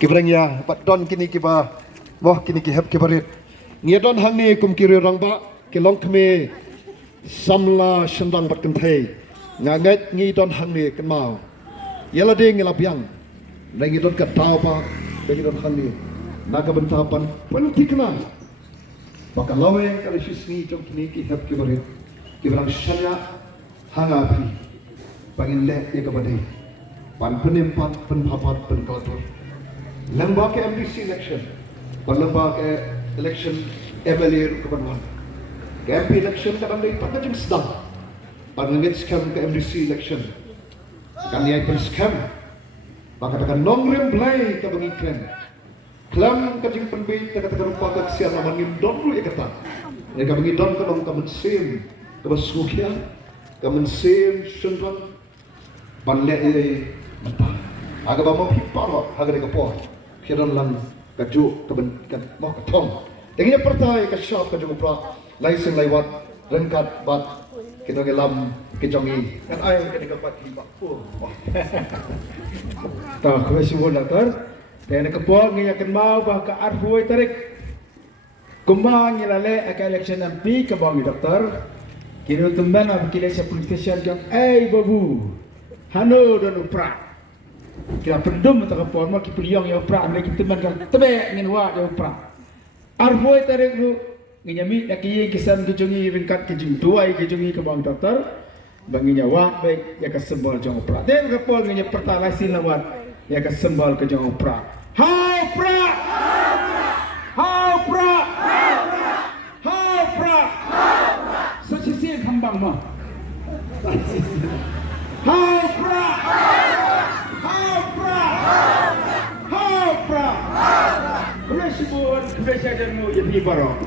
kibrangya bat don kini kiba wah kini ki hep kibarit ngia don hang ni kum kiri rang ba kilong kme samla shendang bat kan thei ngaget ngi don hang ni kan mau yala de ngila piang ngi don kat tau pa ngi don hang ni naga bentapan pen tikna baka lawe kali shisni jong kini ki hep kibarit kibrang shanya hanga pri pangin le ye kabade pan penempat pen papat pen kalatur lembak MDC election, lembak election MLA kebenaran. MP election kadang dari pada jeng sedang, panggil scam ke MDC election, kan dia pun scam, maka dengan nongrem belai ke bagi klaim kajing penbit kata rupa keksian namanya don dulu ya kata, ya ke bagi don kadang kamen sim, kebasukian, kamen sim sendang, panle ini mentah, agak bawa pipar, agak dekapor. Kiran lang kaju kaben kan mau ketong. Dengan pertai ke shop ke jung Prah, license lewat rengkat bat kita gelam kejongi kan ai ke dekat hiba. Tak kesuwun doktor. Dan kepol ngi akan mau bah ke arhuai tarik. Kumbang ngilale ke election MP ke bang doktor. Kira tumban ab kile sa politician jang babu. Hano dan Prah. Kira pendum atau kapal mak kipiliang yang Prah mereka teman kan tebek ngin wa yang Prah arboy tarik lu nginyami laki kisan kejungi ringkat kejung tuai kejungi ke bang doktor banginya wa baik ya kesembal jong Prah dan kapal nginya pertalasi lawat ya kesembal ke jong Prah how Prah how Prah how Prah sesisi kambang mah how Prah Prah, boleh sebut kebiasaan mu jadi barang.